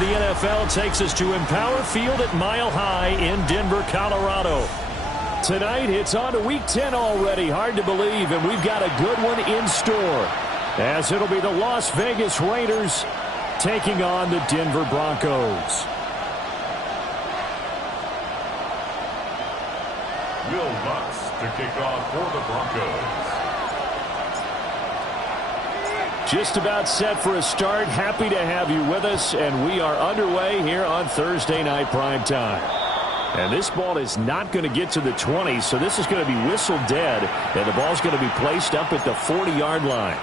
the NFL takes us to Empower Field at Mile High in Denver, Colorado. Tonight, it's on to Week 10 already. Hard to believe, and we've got a good one in store, as it'll be the Las Vegas Raiders taking on the Denver Broncos. Will Lutz to kick off for the Broncos. Just about set for a start. Happy to have you with us, and we are underway here on Thursday Night Primetime. And this ball is not going to get to the 20, so this is going to be whistled dead, and the ball's going to be placed up at the 40-yard line.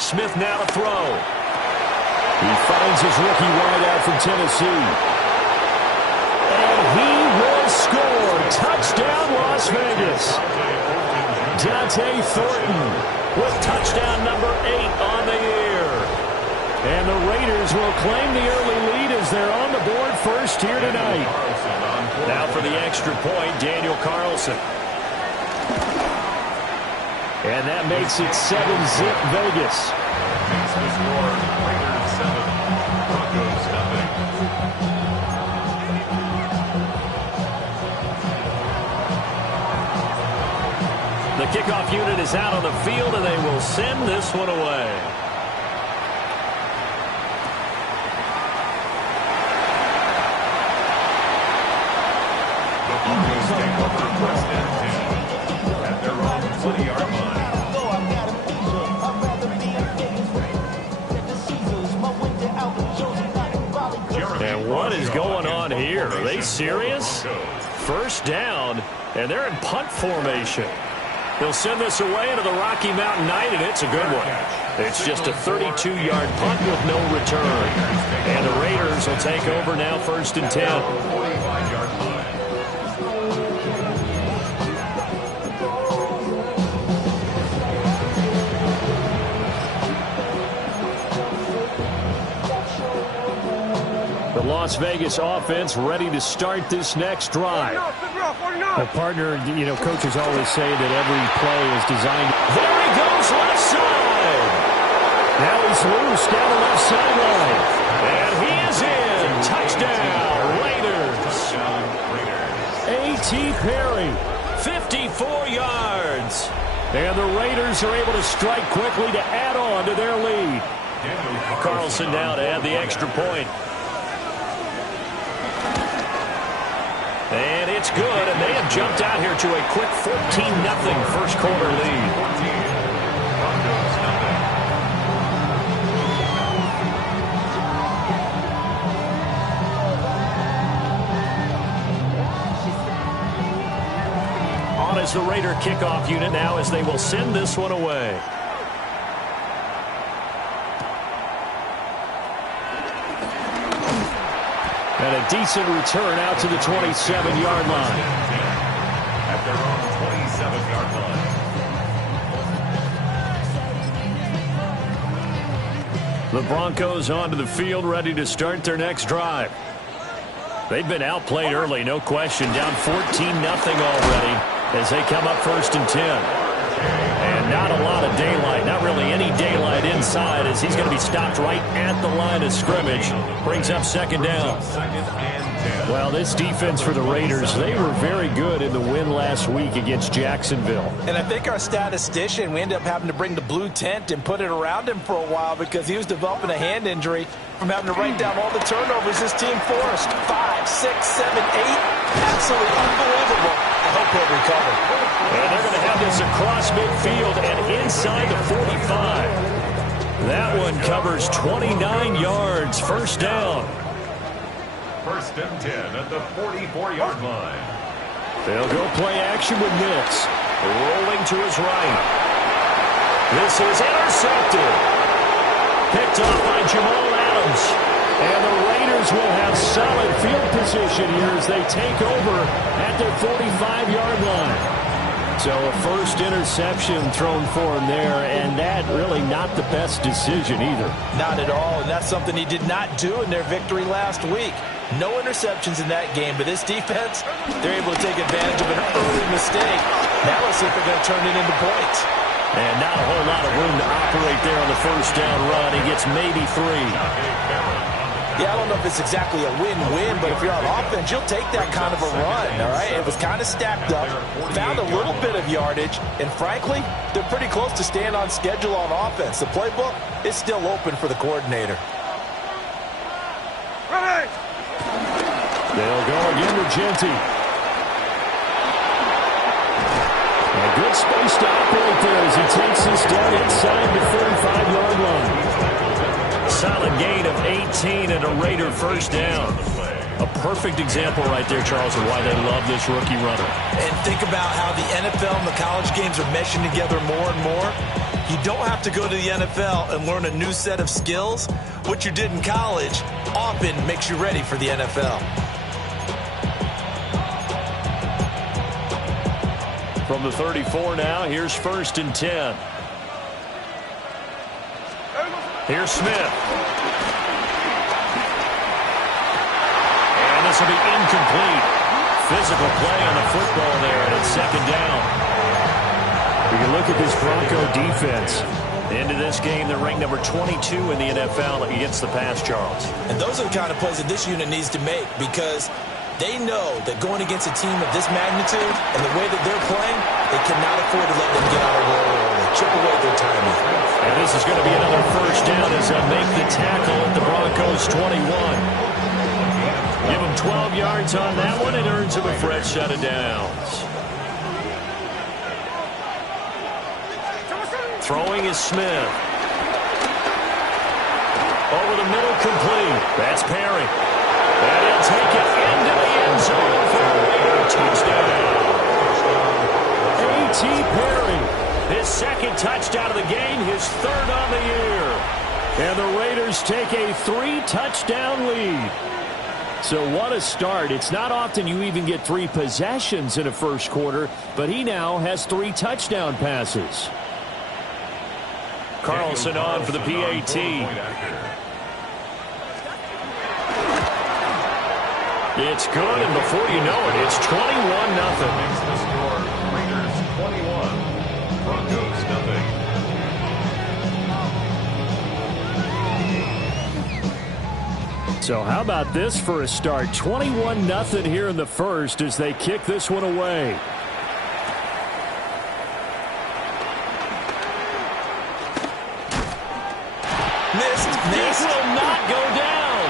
Smith now to throw. He finds his rookie wideout from Tennessee. And he will score. Touchdown, Las Vegas. Dante Thornton with touchdown number 8 on the year. And the Raiders will claim the early lead as they're on the board first here tonight. Now for the extra point, Daniel Carlson. And that makes it 7-zip Vegas. The kickoff unit is out on the field, and they will send this one away. The Broncos take over first and 10 at their own 20-yard line. And what is going on here? Are they serious? First down, and they're in punt formation. They'll send this away into the Rocky Mountain night, and it's a good one. It's just a 32-yard punt with no return. And the Raiders will take over now first and 10. The Las Vegas offense ready to start this next drive. Well, partner, you know, coaches always say that every play is designed. There he goes, left side. Now he's loose down the left sideline. And he is in. Touchdown, Raiders. A.T. Perry, 54 yards. And the Raiders are able to strike quickly to add on to their lead. Carlson now to add the extra point. And it's good, and they have jumped out here to a quick 14-0 first quarter lead. On is the Raider kickoff unit now as they will send this one away. And a decent return out to the 27-yard line. At their own 27-yard line. The Broncos onto the field, ready to start their next drive. They've been outplayed early, no question. Down 14-0 already as they come up first and 10. And not a lot of daylight, not really any daylight inside as he's going to be stopped right at the line of scrimmage. Brings up second down. Well, this defense for the Raiders, they were very good in the win last week against Jacksonville. And I think our statistician, we ended up having to bring the blue tent and put it around him for a while because he was developing a hand injury from having to write down all the turnovers this team forced. 5, 6, 7, 8. Absolutely unbelievable. I hope he'll recover. And they're going to have this across midfield and inside the 45. That one covers 29 yards. First down. First and 10 at the 44-yard line. They'll go play action with Nix. Rolling to his right. This is intercepted. Picked off by Jamal Adams. And the Raiders will have solid field position here as they take over at their 45-yard line. So a first interception thrown for him there, and that really not the best decision either. Not at all, and that's something he did not do in their victory last week. No interceptions in that game, but this defense, they're able to take advantage of an early mistake. Now let's see if they're going to turn it into points. And not a whole lot of room to operate there on the first down run. He gets maybe 3. Yeah, I don't know if it's exactly a win-win, but if you're on offense, you'll take that kind of a run, all right? It was kind of stacked up, found a little bit of yardage, and frankly, they're pretty close to staying on schedule on offense. The playbook is still open for the coordinator. They'll go again with Genty. A good space to operate there as he takes this down inside the 45-yard line. Solid gain of 18 and a Raider first down. A perfect example right there, Charles, of why they love this rookie runner. And think about how the NFL and the college games are meshing together more and more. You don't have to go to the NFL and learn a new set of skills. What you did in college often makes you ready for the NFL. From the 34 now, here's 1st and 10. Here's Smith. And this will be incomplete. Physical play on the football there, and it's 2nd down. We can look at this Bronco defense. Into this game, they're ranked number 22 in the NFL against the pass, Charles. And those are the kind of plays that this unit needs to make because they know that going against a team of this magnitude and the way that they're playing, they cannot afford to let them get on a roll early. Chip away their timing. And this is going to be another first down as they make the tackle at the Broncos 21. Give them 12 yards on that one and earns him a fresh set of downs. Throwing is Smith. Over the middle, complete. That's Perry. And he'll take it into the end zone for a Raider touchdown. A.T. Perry, his 2nd touchdown of the game, his 3rd on the year. And the Raiders take a 3-touchdown lead. So what a start. It's not often you even get 3 possessions in a first quarter, but he now has 3 touchdown passes. Carlson on for the PAT. It's good, and before you know it, it's 21-0. Makes the score Raiders 21, Broncos 0. So how about this for a start? 21-0 here in the first as they kick this one away. Missed. Will not go down.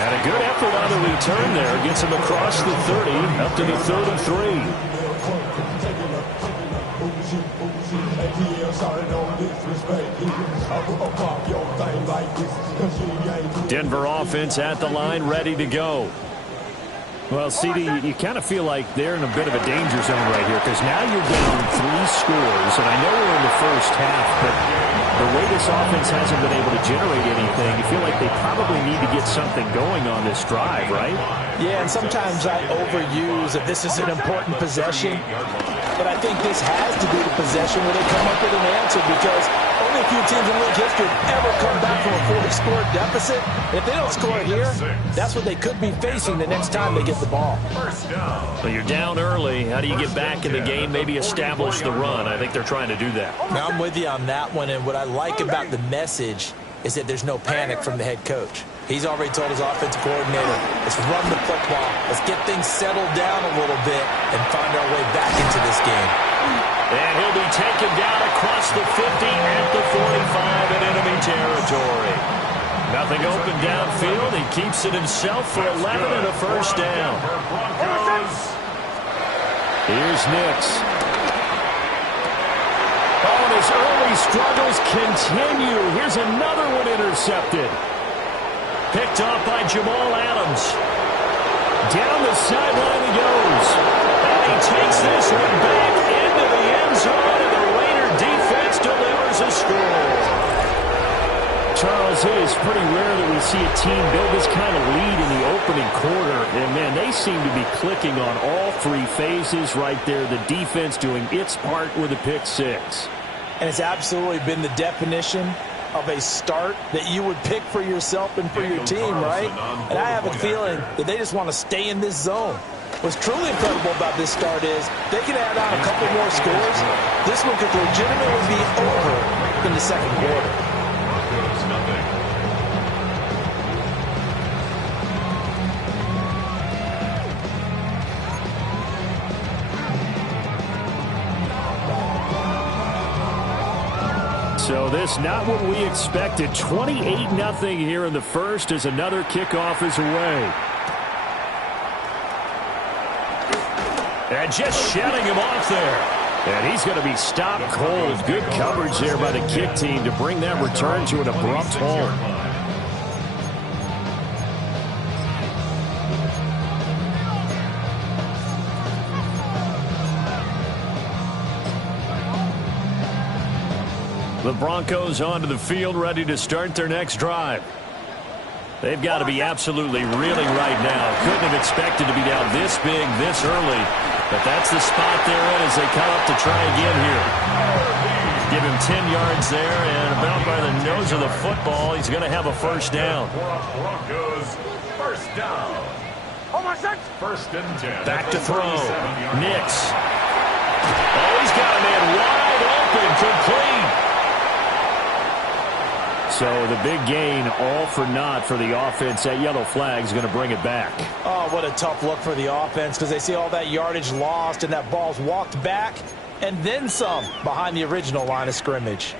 And a good effort on the return there. Gets him across the 30, up to the 33. Denver offense at the line, ready to go. Well, CD, you kind of feel like they're in a bit of a danger zone right here because now you're down 3 scores, and I know we're in the first half, but the way this offense hasn't been able to generate anything, you feel like they probably need to get something going on this drive, right? Yeah, and sometimes I overuse that this is an important possession, but I think this has to be the possession where they come up with an answer because only a few teams in league history have ever come back from a 40-score deficit. If they don't score here, that's what they could be facing the next time they get the ball. Well, you're down early. How do you get back in the game, maybe establish the run? I think they're trying to do that. Now, I'm with you on that one, and what I like about the message is that there's no panic from the head coach. He's already told his offensive coordinator, let's run the football. Let's get things settled down a little bit and find our way back into this game. And he'll be taken down across the 50 at the 45 in enemy territory. Nothing open downfield. He keeps it himself for 11 and a first down. Here's Nix. Oh, and his early struggles continue. Here's another one intercepted. Picked off by Jamal Adams. Down the sideline he goes. And he takes this one back into the end zone, and the Raider defense delivers a score. Charles, it is pretty rare that we see a team build this kind of lead in the opening quarter. And, man, they seem to be clicking on all 3 phases right there. The defense doing its part with a pick 6. And it's absolutely been the definition of a start that you would pick for yourself and for your team, right? And I have a feeling that they just want to stay in this zone. What's truly incredible about this start is they can add on a couple more scores. This one could legitimately be over in the second quarter. Broncos nothing. So this not what we expected. 28-0 here in the first as another kickoff is away. And just shutting him off there. And he's going to be stopped cold. Good coverage there by the kick team to bring that return to an abrupt halt. The Broncos onto the field, ready to start their next drive. They've got to be absolutely reeling right now. Couldn't have expected to be down this big, this early. But that's the spot they're in as they come up to try again here. Give him 10 yards there, and about by the nose of the football, he's going to have a first down. Broncos first down. First and 10. Back to throw. Nix. Oh, he's got a man wide open, complete. So the big gain, all for naught for the offense. That yellow flag is going to bring it back. Oh, what a tough look for the offense because they see all that yardage lost and that ball's walked back and then some behind the original line of scrimmage.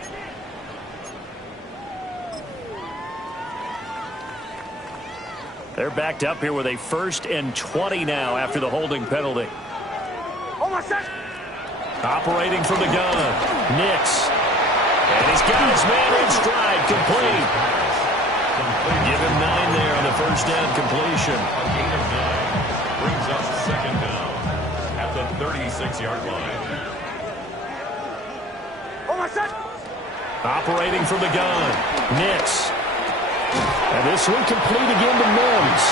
They're backed up here with a 1st and 20 now after the holding penalty. Operating from the gun, Nix. And he's got his man in stride, complete. Give him 9 there on the first down completion. A gain of 9 brings up second down at the 36-yard line. Operating from the gun, Nix. And this one complete again to Mims.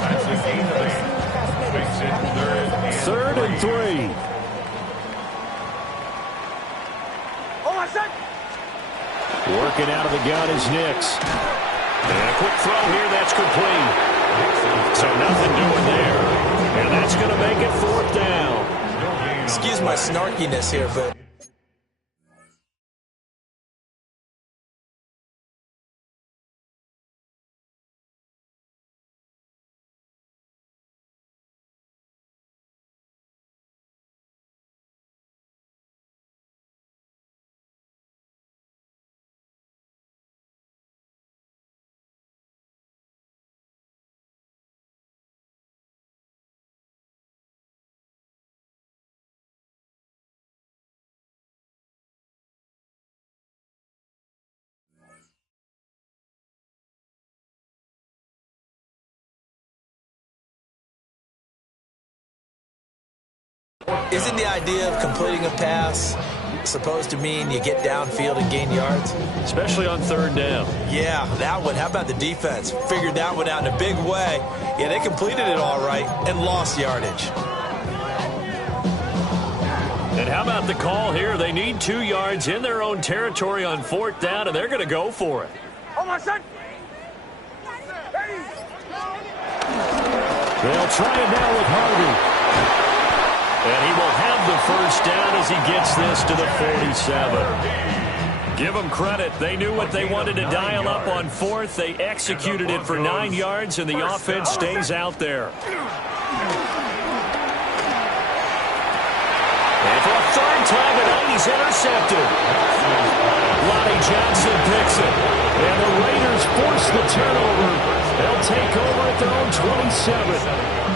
That's a gain of 8. Makes it 3rd and 3. Working out of the gun is Nix. And a quick throw here, that's complete. So nothing doing there. And that's going to make it 4th down. Excuse my snarkiness here, but isn't the idea of completing a pass supposed to mean you get downfield and gain yards? Especially on 3rd down. Yeah, that one. How about the defense? Figured that one out in a big way. Yeah, they completed it all right and lost yardage. And how about the call here? They need 2 yards in their own territory on 4th down, and they're going to go for it. They'll try it now with Harvey. And he will have the first down as he gets this to the 47. Give them credit. They knew what they wanted to dial up on 4th. They executed it for 9 yards, and the offense stays out there. And for a 3rd time tonight, he's intercepted. Lonnie Johnson picks it. And the Raiders force the turnover. They'll take over at their own 27.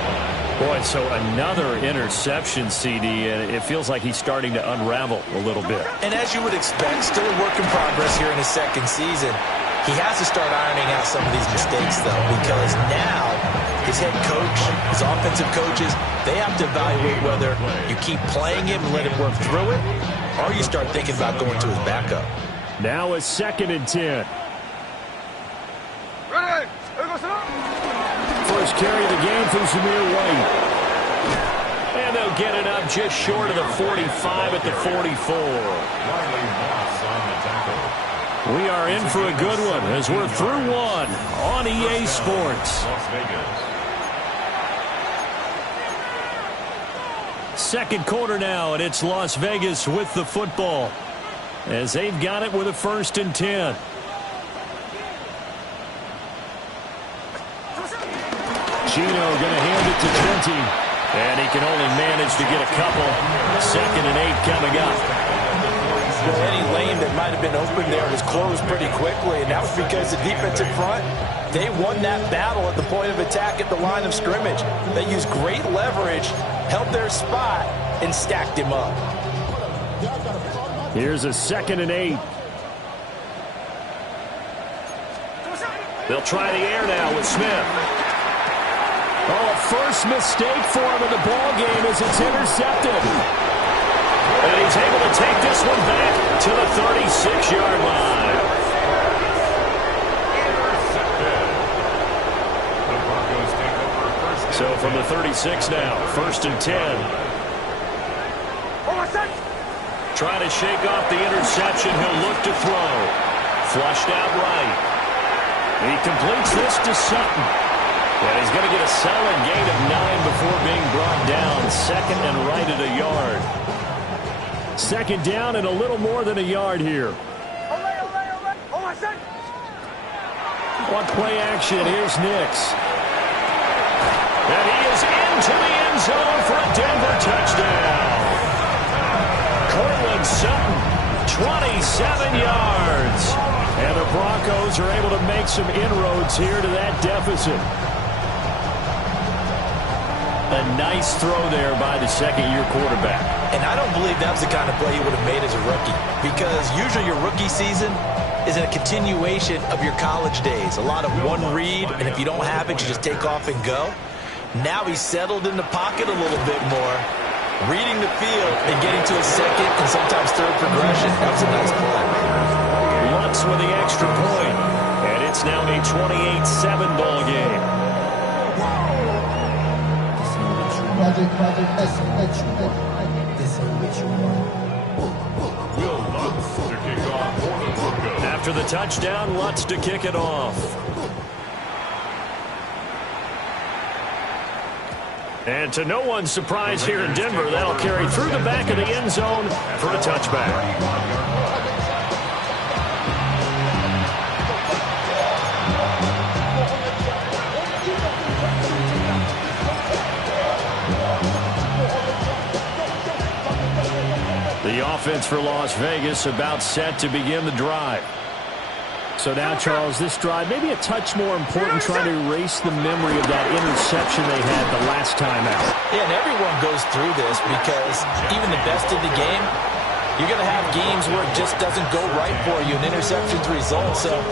Boy, so another interception, CD, and it feels like he's starting to unravel a little bit. And as you would expect, still a work in progress here in his 2nd season. He has to start ironing out some of these mistakes, though, because now his head coach, his offensive coaches, they have to evaluate whether you keep playing him and let him work through it, or you start thinking about going to his backup. Now a 2nd and 10. First carry of the game from Zamir White. And they'll get it up just short of the 45 at the 44. We are in for a good one as we're through one on EA Sports. Second quarter now, and it's Las Vegas with the football as they've got it with a 1st and 10. Gino going to hand it to Genty, and he can only manage to get a couple. 2nd and 8 coming up. Well, any lane that might have been open there was closed pretty quickly, and that was because the defensive front, they won that battle at the point of attack at the line of scrimmage. They used great leverage, held their spot, and stacked him up. Here's a 2nd and 8. They'll try the air now with Smith. Oh, a first mistake for him in the ball game as it's intercepted. And he's able to take this one back to the 36-yard line. So from the 36 now, 1st and 10. Trying to shake off the interception. He'll look to throw. Flushed out right. He completes this to Sutton. And he's going to get a solid gain of 9 before being brought down. 2nd and right at a yard. 2nd down and a little more than a yard here. What play action? Here's Nix. And he is into the end zone for a Denver touchdown. Cortland Sutton, 27 yards. And the Broncos are able to make some inroads here to that deficit. A nice throw there by the 2nd-year quarterback. And I don't believe that was the kind of play he would have made as a rookie, because usually your rookie season is a continuation of your college days. A lot of one read, and if you don't have it, you just take off and go. Now he's settled in the pocket a little bit more, reading the field and getting to a 2nd and sometimes 3rd progression. That was a nice play. Lutz with the extra point, and it's now a 28-7 ball game. After the touchdown, Lutz to kick it off. And to no one's surprise here in Denver, that'll carry through the back of the end zone for a touchback. The offense for Las Vegas about set to begin the drive. So now, Charles, this drive maybe a touch more important, trying to erase the memory of that interception they had the last time out. Yeah, and everyone goes through this because even the best in the game, you're going to have games where it just doesn't go right for you and interceptions result. So,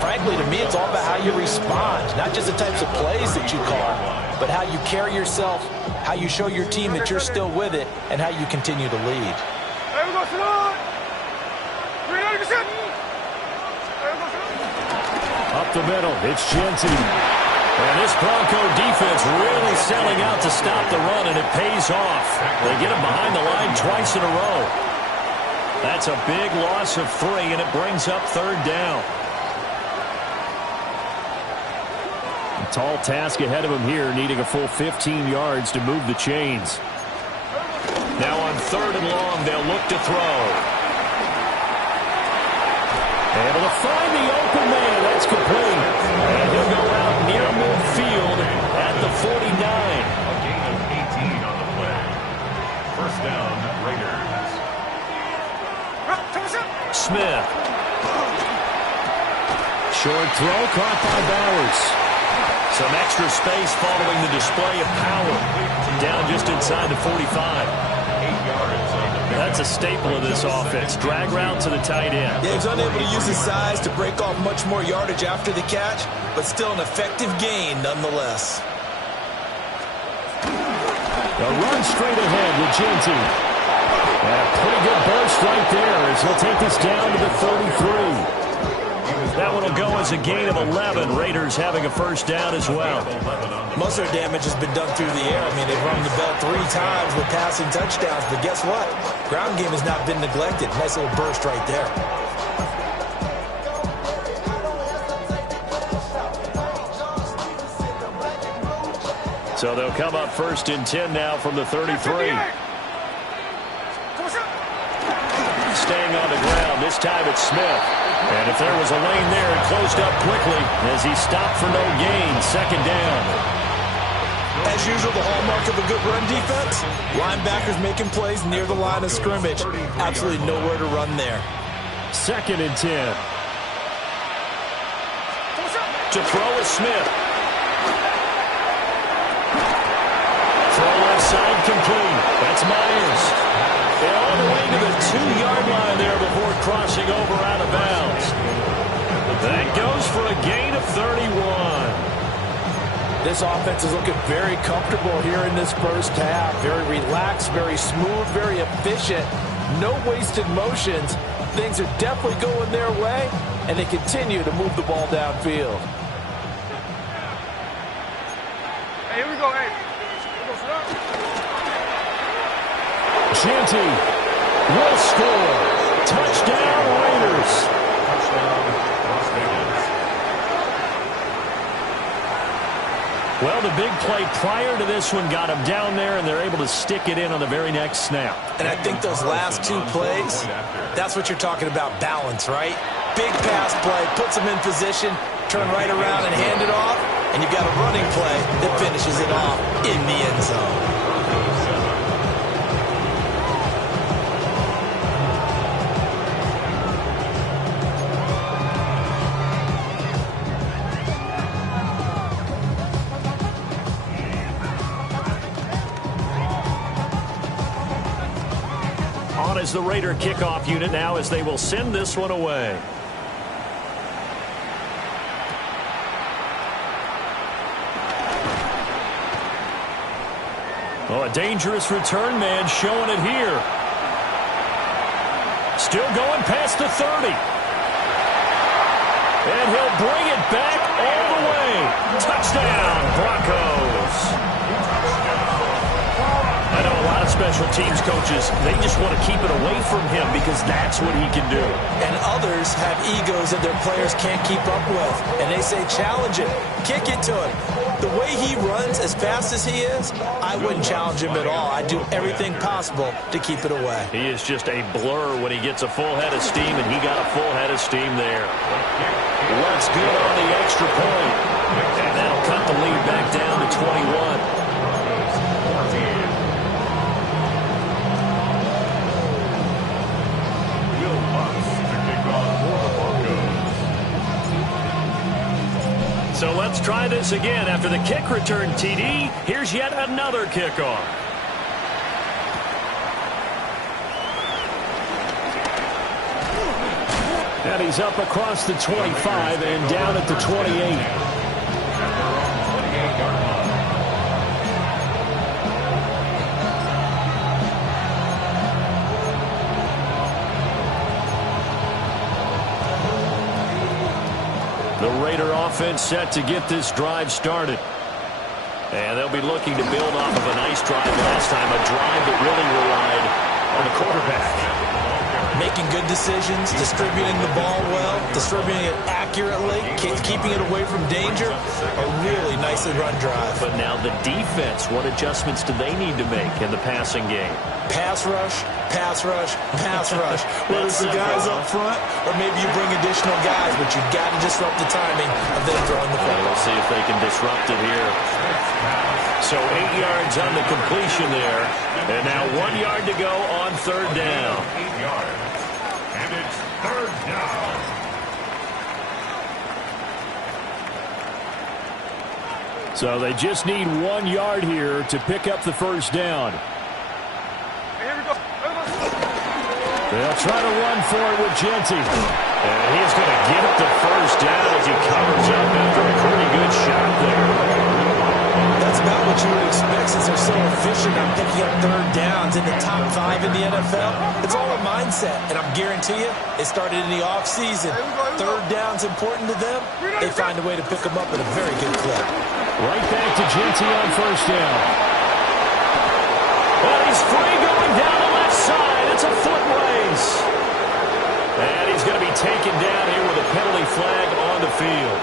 frankly, to me, it's all about how you respond, not just the types of plays that you call, but how you carry yourself, how you show your team that you're still with it, and how you continue to lead. Up the middle, it's Genty. And this Bronco defense really selling out to stop the run, and it pays off. They get him behind the line twice in a row. That's a big loss of 3, and it brings up 3rd down. A tall task ahead of him here, needing a full 15 yards to move the chains. Now on 3rd and long, they'll look to throw. Able to find the open man. That's complete. And he'll go out near midfield at the 49. A gain of 18 on the play. 1st down, Raiders. Smith. Short throw caught by Bowers. Some extra space following the display of power. Down just inside the 45. 8 yards on the That's a staple of this offense. Drag route to the tight end. Yeah, he's unable to use his size to break off much more yardage after the catch, but still an effective gain nonetheless. A run straight ahead with Genty. And a pretty good burst right there as he'll take this down to the 33. That one will go as a gain of 11. Raiders having a first down as well. Most of their damage has been done through the air. I mean, they've rung the bell 3 times with passing touchdowns, but guess what? Ground game has not been neglected. Nice little burst right there. So they'll come up first and 10 now from the 33. Staying on the ground. This time it's Smith. And if there was a lane there, it closed up quickly as he stopped for no gain. Second down. As usual, the hallmark of a good run defense, linebackers making plays near the line of scrimmage. Absolutely nowhere to run there. Second and 10. To throw is Smith. Throw left side complete. That's Myers. And all the way to the 2-yard line there before crossing over out of bounds. That goes for a gain of 31. This offense is looking very comfortable here in this first half. Very relaxed, very smooth, very efficient. No wasted motions. Things are definitely going their way, and they continue to move the ball downfield. Hey, here we go, hey. Genty will score. Touchdown, Raiders. Touchdown, Las Vegas. Well, the big play prior to this one got him down there, and they're able to stick it in on the very next snap. And I think those last 2 plays, that's what you're talking about, balance, right? Big pass play, puts them in position, turn right around and hand it off, and you've got a running play that finishes it off in the end zone. As the Raider kickoff unit now as they will send this one away. Oh, a dangerous return man showing it here. Still going past the 30. And he'll bring it back all the way. Touchdown, Broncos. I know a lot of special teams coaches, they just want to keep it away from him because that's what he can do. And others have egos that their players can't keep up with. And they say, challenge him, kick it to him. The way he runs as fast as he is, I wouldn't challenge him at all. I'd do everything possible to keep it away. He is just a blur when he gets a full head of steam, and he got a full head of steam there. Looks good on the extra point. And that'll cut the lead back down to 21. So let's try this again. After the kick return TD, here's yet another kickoff. And he's up across the 25 and down at the 28. The Raider offense set to get this drive started. And they'll be looking to build off of a nice drive last time, a drive that really relied on the quarterback. Making good decisions, distributing the ball well, distributing it accurately, keeping it away from danger. A really nicely run drive. But now the defense, what adjustments do they need to make in the passing game? Pass rush, pass rush, pass rush. Whether it's the guys up front or maybe you bring additional guys, but you've got to disrupt the timing of them throwing the football. We'll see if they can disrupt it here. So 8 yards on the completion there. And now 1 yard to go on third down. 8 yards. And it's third down. So they just need 1 yard here to pick up the first down. They'll try to run for it with Genty. And he's going to get it the first down as he covers up after a pretty good shot there. That's about what you would expect since they're so efficient on picking up third downs in the top 5 in the NFL, it's all a mindset. And I'm guarantee you, it started in the offseason. Third down's important to them. They find a way to pick them up at a very good clip. Right back to Genty on first down. Well, he's free going down the left side. It's a foot race. And he's going to be taken down here with a penalty flag on the field.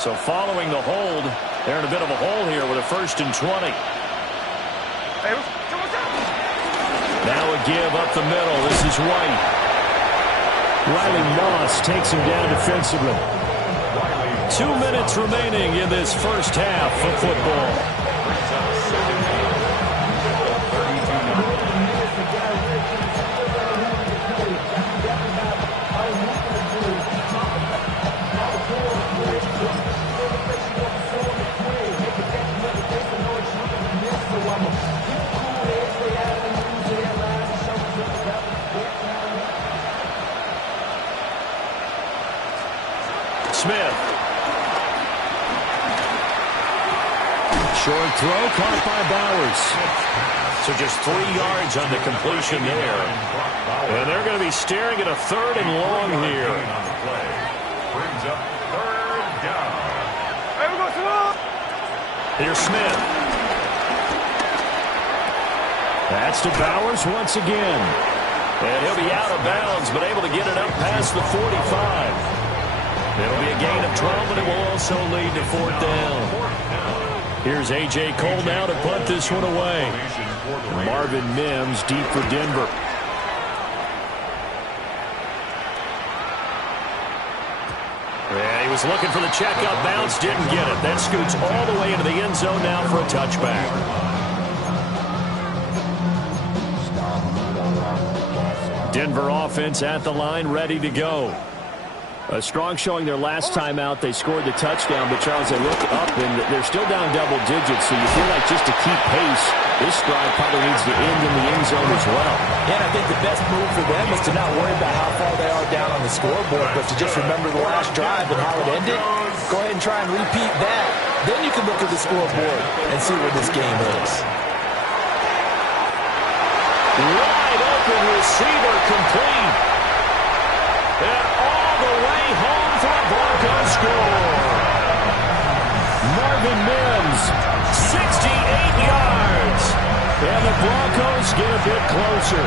So following the hold, they're in a bit of a hole here with a 1st and 20. Now a give up the middle. This is White. Riley Moss takes him down defensively. 2 minutes remaining in this first half of football. Smith. Short throw caught by Bowers. So just 3 yards on the completion there. And they're going to be staring at a 3rd and long here. Brings up 3rd down. Here's Smith. That's to Bowers once again. And he'll be out of bounds, but able to get it up past the 45. It'll be a gain of 12, but it will also lead to 4th down. Here's A.J. Cole now to punt this one away. Marvin Mims deep for Denver. And he was looking for the checkup bounce, didn't get it. That scoots all the way into the end zone now for a touchback. Denver offense at the line, ready to go. A strong showing their last time out. They scored the touchdown, but Charles, they look up and they're still down double digits, so you feel like just to keep pace, this drive probably needs to end in the end zone as well. Yeah, and I think the best move for them is to not worry about how far they are down on the scoreboard, but to just remember the last drive and how it ended. Go ahead and try and repeat that. Then you can look at the scoreboard and see where this game is. Wide open receiver complete. And all the way home for a Broncos score. Marvin Mims, 68 yards. And the Broncos get a bit closer.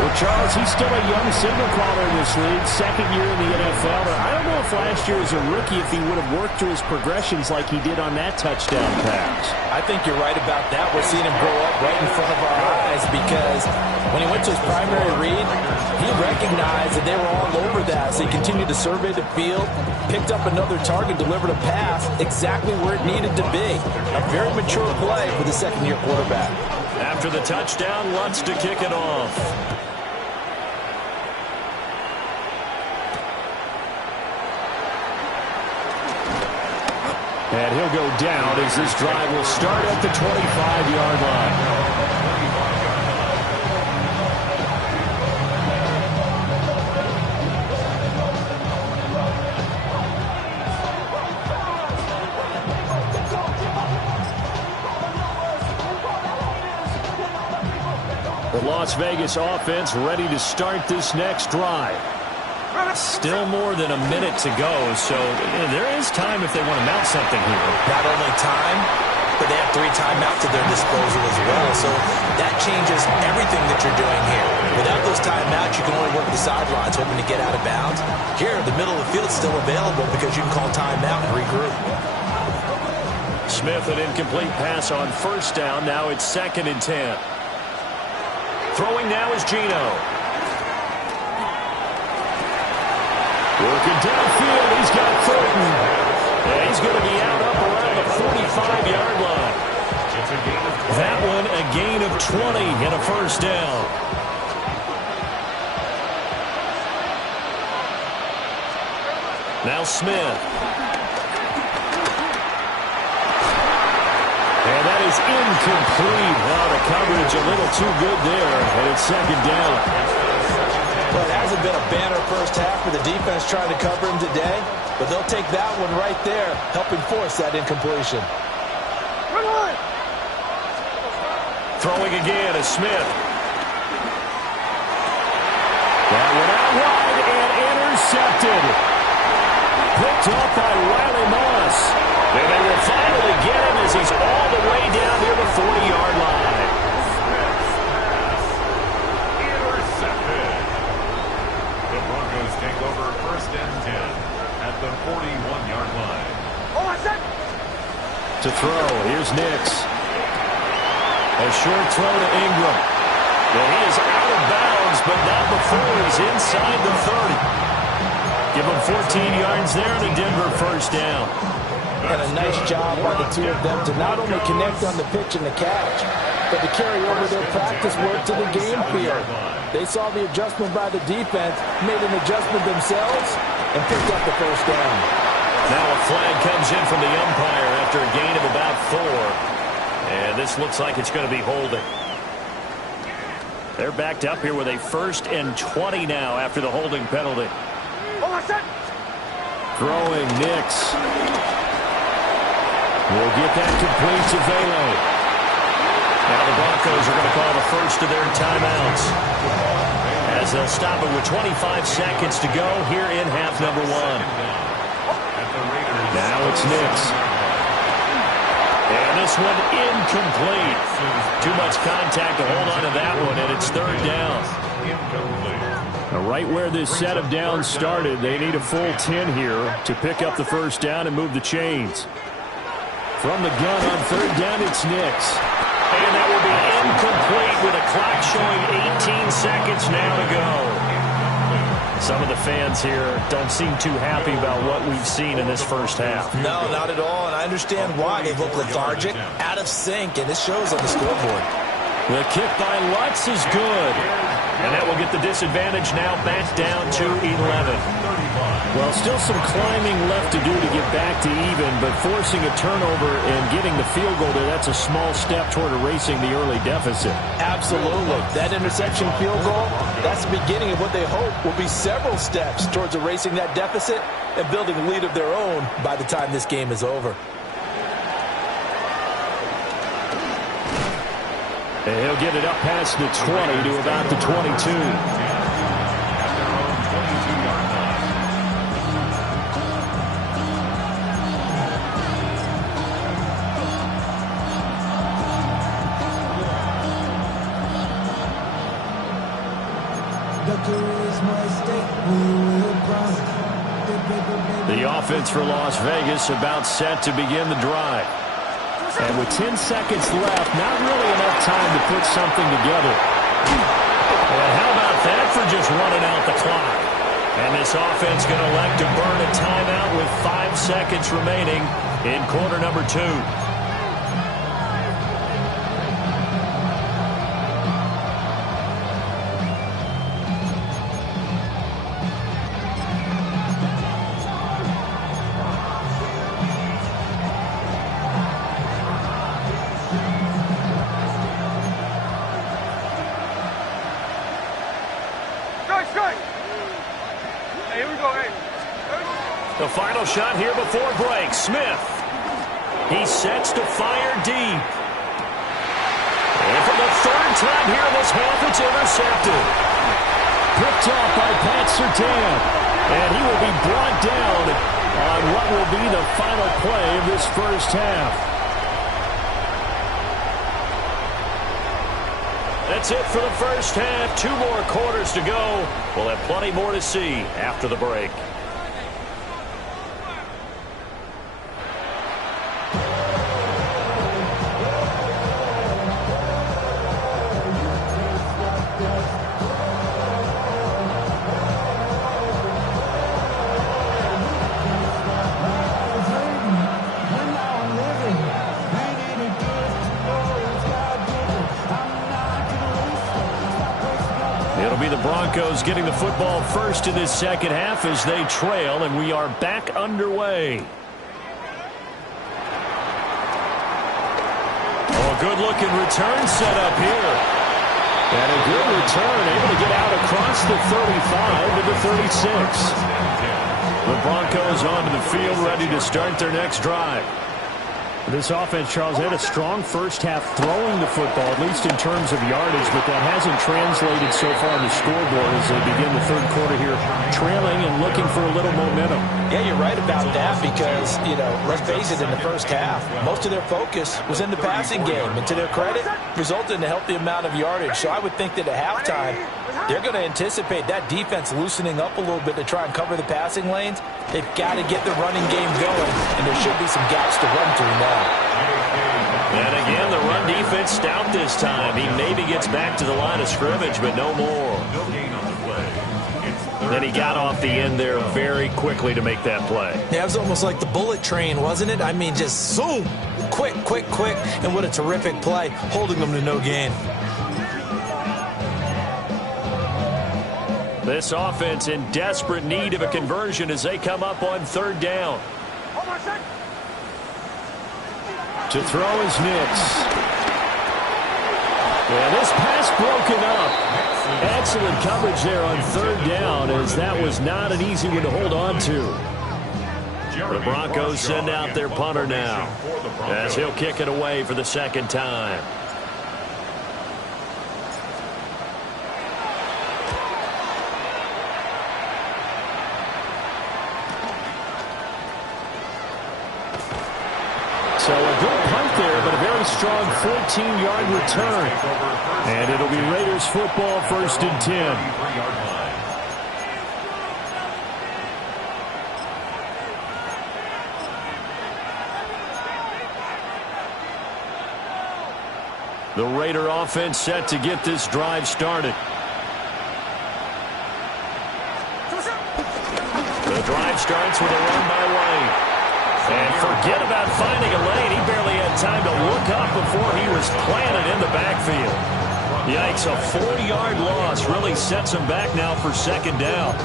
Well, Charles, he's still a young signal caller in this league, 2nd year in the NFL. But I don't know if last year as a rookie, if he would have worked through his progressions like he did on that touchdown pass. I think you're right about that. We're seeing him grow up right in front of our eyes because when he went to his primary read, he recognized that they were all over that. So he continued to survey the field, picked up another target, delivered a pass exactly where it needed to be. A very mature play for the 2nd-year quarterback. After the touchdown, Lutz to kick it off. And he'll go down as this drive will start at the 25-yard line. The Las Vegas offense ready to start this next drive. Still more than a minute to go, so there is time if they want to mount something here. Not only time, but they have 3 timeouts at their disposal as well, so that changes everything that you're doing here. Without those timeouts, you can only work the sidelines hoping to get out of bounds. Here, the middle of the field is still available because you can call timeout and regroup. Smith, an incomplete pass on 1st down. Now it's 2nd and 10. Throwing now is Geno. Working downfield, he's got Thornton. And he's going to be out up around the 45-yard line. That one a gain of 20 and a 1st down. Now Smith. And that is incomplete. Well, the coverage a little too good there, and it's second down. Well, it hasn't been a banner first half for the defense trying to cover him today, but they'll take that one right there, helping force that incompletion. Throwing again is Smith. That one out wide and intercepted. Picked up by Riley Moss. And they will finally get him as he's all the way down near the 40-yard line. Intercepted. The Broncos take over first and 10 at the 41-yard line. To throw, here's Nix. A short throw to Ingram. Well, he is out of bounds, but not before he's inside the 30. Give him 14 yards there and a Denver first down. And a nice job by the two of them to not only connect on the pitch and the catch, but to carry over their practice work to the game field. They saw the adjustment by the defense, made an adjustment themselves, and picked up the first down. Now a flag comes in from the umpire after a gain of about 4. And this looks like it's going to be holding. They're backed up here with a 1st and 20 now after the holding penalty. Throwing Nix. We'll get that complete to Velo. Now the Broncos are going to call the first of their timeouts, as they'll stop it with 25 seconds to go here in half number 1. Now it's Nix. And this one incomplete. Too much contact to hold on to that one, and it's 3rd down. Now, right where this set of downs started, they need a full 10 here to pick up the first down and move the chains. From the gun on 3rd down, it's Nix. And that will be incomplete with a clock showing 18 seconds now to go. Some of the fans here don't seem too happy about what we've seen in this first half. No, not at all, and I understand why. They look lethargic, out of sync, and it shows on the scoreboard. The kick by Lutz is good. And that will get the disadvantage now back down to 11. Well, still some climbing left to do to get back to even, but forcing a turnover and getting the field goal there, that's a small step toward erasing the early deficit. Absolutely. That interception field goal, that's the beginning of what they hope will be several steps towards erasing that deficit and building a lead of their own by the time this game is over. And he'll get it up past the 20 to about the 22. The offense for Las Vegas about set to begin the drive. And with 10 seconds left, not really enough time to put something together. And how about that for just running out the clock? And this offense going to elect to burn a timeout with 5 seconds remaining in quarter number 2. The final shot here before break. Smith. He sets to fire deep. And for the 3rd time here in this half, it's intercepted. Picked off by Pat Surtain. And he will be brought down on what will be the final play of this first half. That's it for the first half. 2 more quarters to go. We'll have plenty more to see after the break. It'll be the Broncos getting the football first in this second half as they trail, and we are back underway. good-looking return set up here. And a good return, able to get out across the 35 to the 36. The Broncos onto the field, ready to start their next drive. This offense, Charles, had a strong first half throwing the football, at least in terms of yardage, but that hasn't translated so far on the scoreboard as they begin the third quarter here, trailing and looking for a little momentum. Yeah, you're right about that because, let's face it, in the first half, most of their focus was in the passing game. And to their credit, resulted in a healthy amount of yardage. So I would think that at halftime, they're going to anticipate that defense loosening up a little bit to try and cover the passing lanes. They've got to get the running game going, and there should be some gaps to run through now. And again, the run defense stout this time. He maybe gets back to the line of scrimmage, but no more. No gain on the play. Then he got off the end there very quickly to make that play. Yeah, it was almost like the bullet train, wasn't it? I mean, just zoom, quick, and what a terrific play, holding them to no gain. This offense in desperate need of a conversion as they come up on third down. To throw is Nix. And this pass broken up. Excellent coverage there on third down, as that was not an easy one to hold on to. The Broncos send out their punter now, as he'll kick it away for the second time. So a good punt there, but a very strong 14-yard return. And it'll be Raiders football, 1st and 10. The Raider offense set to get this drive started. The drive starts with a run by White. And forget about finding a lane. He barely had time to look up before he was planted in the backfield. Yikes, a 4-yard loss really sets him back now for second down.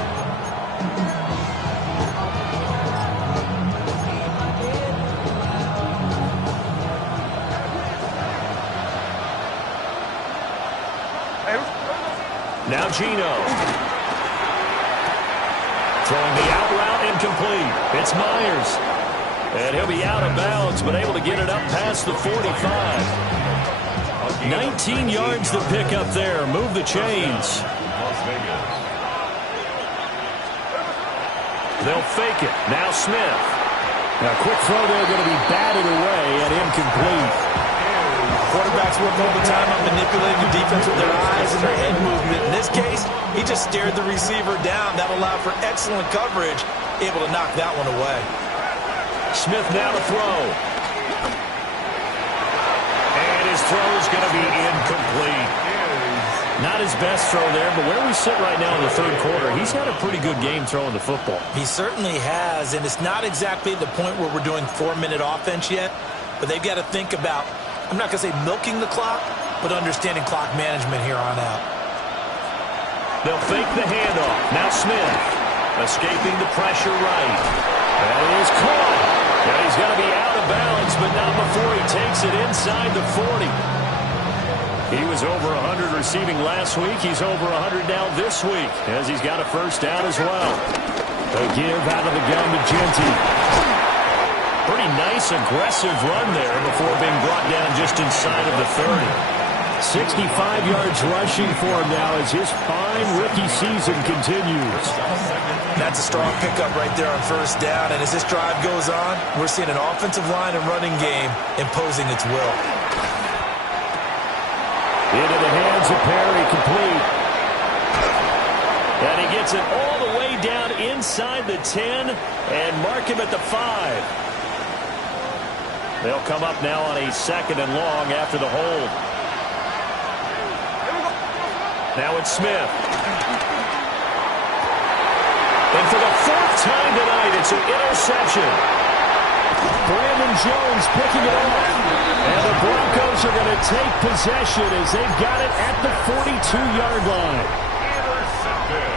Now Gino. Throwing the out route incomplete. It's Myers. And he'll be out of bounds, but able to get it up past the 45. 19 yards to pick up there. Move the chains. They'll fake it. Now Smith. Now quick throw there, going to be batted away and incomplete. Quarterbacks work all the time on manipulating the defense with their eyes and their head movement. In this case, he just stared the receiver down. That allowed for excellent coverage, able to knock that one away. Smith now to throw. And his throw is going to be incomplete. Not his best throw there, but where we sit right now in the third quarter, he's had a pretty good game throwing the football. He certainly has, and it's not exactly the point where we're doing 4-minute offense yet, but they've got to think about, I'm not going to say milking the clock, but understanding clock management here on out. They'll fake the handoff. Now Smith escaping the pressure right. And it is caught. And he's going to be out of bounds, but not before he takes it inside the 40. He was over 100 receiving last week. He's over 100 now this week, as he's got a first down as well. A give out of the gun to Genty. Pretty nice, aggressive run there before being brought down just inside of the 30. 65 yards rushing for him now as his fine rookie season continues. That's a strong pickup right there on first down, and as this drive goes on, we're seeing an offensive line and running game imposing its will. Into the hands of Perry, complete. And he gets it all the way down inside the 10 and mark him at the 5. They'll come up now on a 2nd and long after the hold. Now it's Smith. And for the 4th time tonight, it's an interception. Brandon Jones picking it off. And the Broncos are going to take possession as they've got it at the 42-yard line. Intercepted.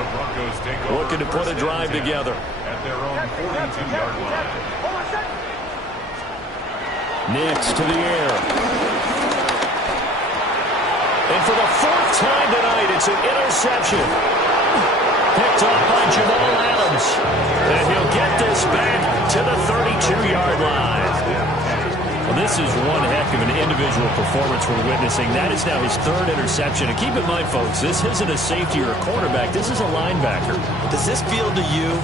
The Broncos take over. Looking to put a drive together. At their own 42-yard line. Nix to the air. And for the fourth time tonight, it's an interception. Picked off by Jamal Adams. And he'll get this back to the 32-yard line. Well, this is one heck of an individual performance we're witnessing. That is now his third interception. And keep in mind, folks, this isn't a safety or a cornerback. This is a linebacker. Does this feel to you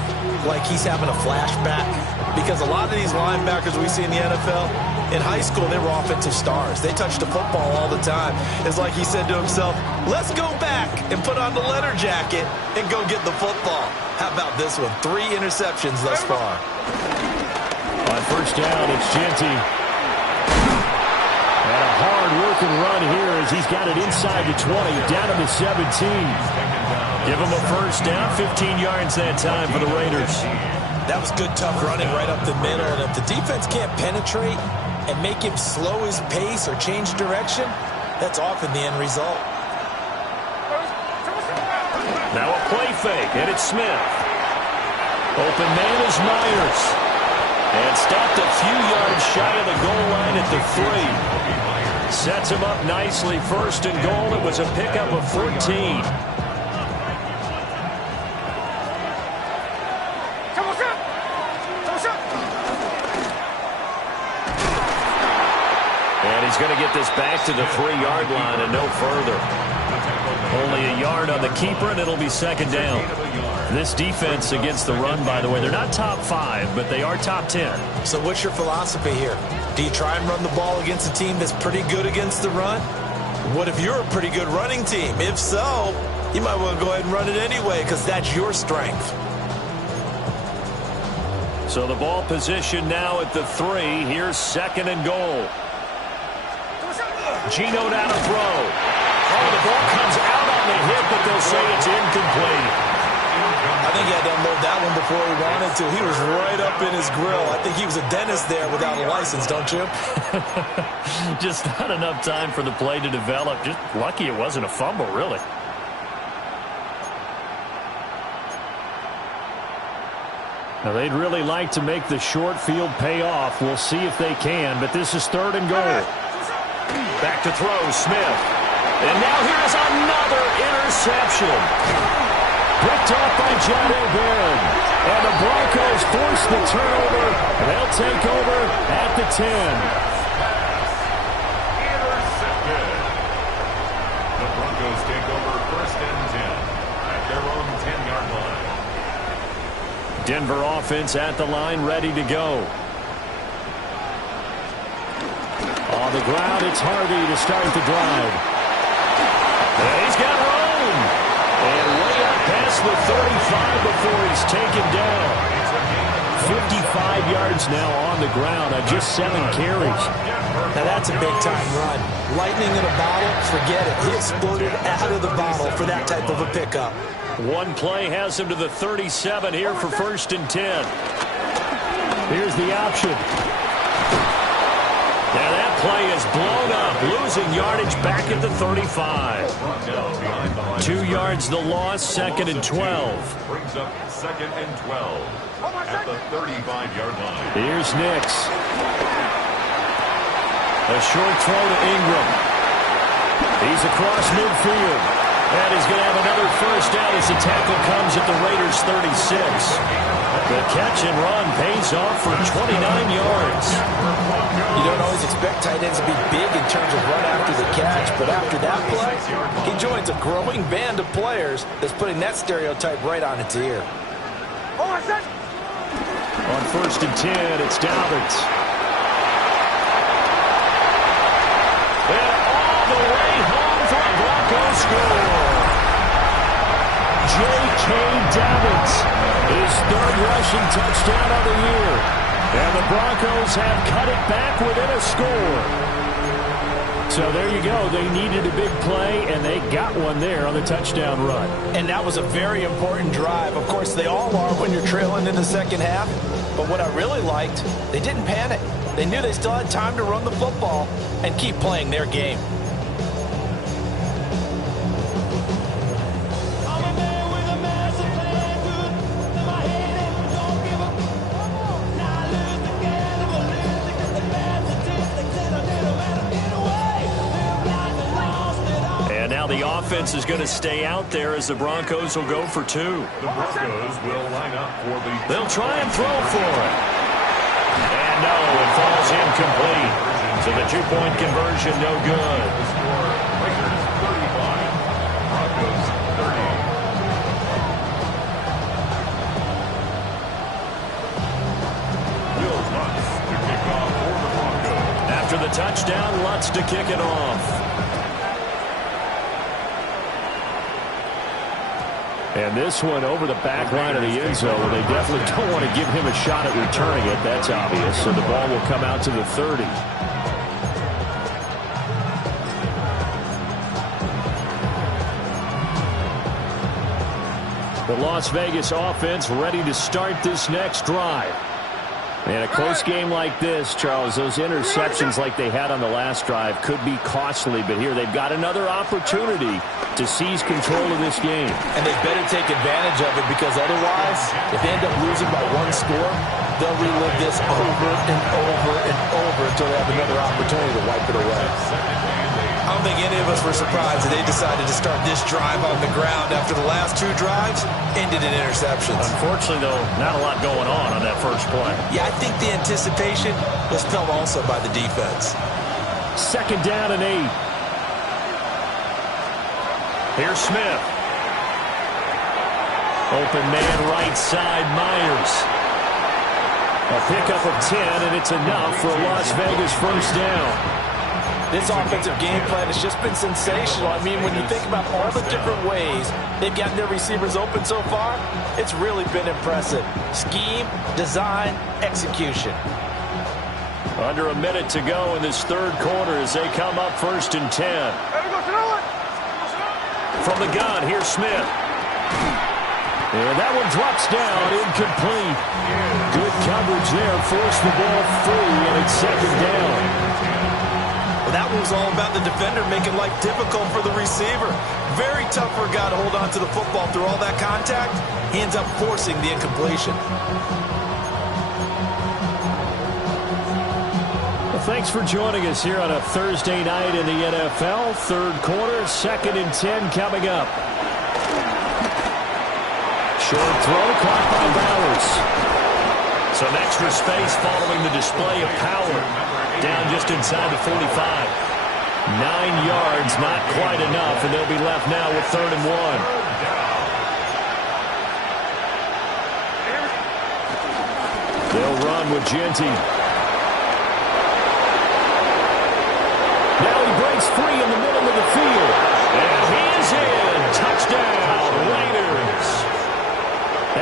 like he's having a flashback? Because a lot of these linebackers we see in the NFL, in high school, they were offensive stars. They touched the football all the time. It's like he said to himself, let's go back and put on the leather jacket and go get the football. How about this one? 3 interceptions thus far. On first down, it's Genty. And a hard-working run here as he's got it inside the 20, down to the 17. Give him a first down, 15 yards that time for the Raiders. That was good, tough running right up the middle. And if the defense can't penetrate and make him slow his pace or change direction, that's often the end result. Now a play fake, and it's Smith. Open man is Myers. And stopped a few yards shy of the goal line at the 3. Sets him up nicely, first and goal. It was a pickup of 14. And he's going to get this back to the 3-yard line and no further. Only a yard on the keeper, and it'll be second down. This defense against the run, by the way, they're not top 5, but they are top 10. So what's your philosophy here? Do you try and run the ball against a team that's pretty good against the run? What if you're a pretty good running team? If so, you might want to go ahead and run it anyway because that's your strength. So the ball position now at the 3. Here's second and goal. Geno down to throw. Oh, the ball comes out on the hit, but they'll say it's incomplete. I think he had to unload that one before he wanted to. He was right up in his grill. I think he was a dentist there without a license, don't you? Just not enough time for the play to develop. Just lucky it wasn't a fumble, really. Now, they'd really like to make the short field pay off. We'll see if they can, but this is third and goal. Back to throw, Smith. And now here's another interception. Picked off by John O'Barron. And the Broncos force the turnover. They'll take over at the 10. Intercepted. The Broncos take over first and 10 at their own 10-yard line. Denver offense at the line, ready to go. On the ground, it's Harvey to start the drive. And he's got room. And way up past the 35 before he's taken down. 55 yards now on the ground on just 7 carries. Now that's a big-time run. Lightning in a bottle, forget it. He exploded out of the bottle for that type of a pickup. One play has him to the 37 here for first and 10. Here's the option. Now that play is blown up, losing yardage back at the 35. 2 yards the loss, second and 12. Brings up second and 12 at the 35-yard line. Here's Nix. A short throw to Ingram. He's across midfield. And he's going to have another first down as the tackle comes at the Raiders' 36. The catch and run pays off for 29 yards. You don't always expect tight ends to be big in terms of run after the catch, but after that play, he joins a growing band of players that's putting that stereotype right on its ear. On first and 10, it's Dobbins. And all the way home for a Broncos score. J.K. Dobbins, his third rushing touchdown of the year. And the Broncos have cut it back within a score. So there you go. They needed a big play, and they got one there on the touchdown run. And that was a very important drive. Of course, they all are when you're trailing in the second half. But what I really liked, they didn't panic. They knew they still had time to run the football and keep playing their game. Now the offense is going to stay out there as the Broncos will go for two. The Broncos will line up for the... They'll try and throw for it. And no, it falls incomplete. So the two-point conversion, no good. The score, Raiders 35, Broncos 30. Will Lutz to kick off for the Broncos. After the touchdown, Lutz to kick it off. And this one over the back line of the end zone. They definitely don't want to give him a shot at returning it. That's obvious. So the ball will come out to the 30. The Las Vegas offense ready to start this next drive. And a close game like this, Charles, those interceptions like they had on the last drive could be costly. But here they've got another opportunity to seize control of this game. And they better take advantage of it, because otherwise, if they end up losing by one score, they'll relive this over and over and over until they have another opportunity to wipe it away. I don't think any of us were surprised that they decided to start this drive on the ground after the last two drives ended in interceptions. Unfortunately, though, not a lot going on that first play. Yeah, I think the anticipation was felt also by the defense. 2nd down and 8. Here's Smith. Open man right side, Myers. A pickup of 10, and it's enough for a Las Vegas first down. This offensive game plan has just been sensational. I mean, when you think about all the different ways they've gotten their receivers open so far, it's really been impressive. Scheme, design, execution. Under a minute to go in this third quarter as they come up 1st and 10. From the gun, here's Smith. And that one drops down, incomplete. Good coverage there, forced the ball free, and it's 2nd down. Well, that was all about the defender making life difficult for the receiver. Very tough for a guy to hold on to the football through all that contact. He ends up forcing the incompletion. Well, thanks for joining us here on a Thursday night in the NFL. Third quarter, 2nd and 10 coming up. Short throw, caught by Bowers. Some extra space following the display of power. Down just inside the 45. 9 yards, not quite enough, and they'll be left now with 3rd and 1. They'll run with Genty. Now he breaks free in the middle of the field. And he is in. Touchdown, Raiders.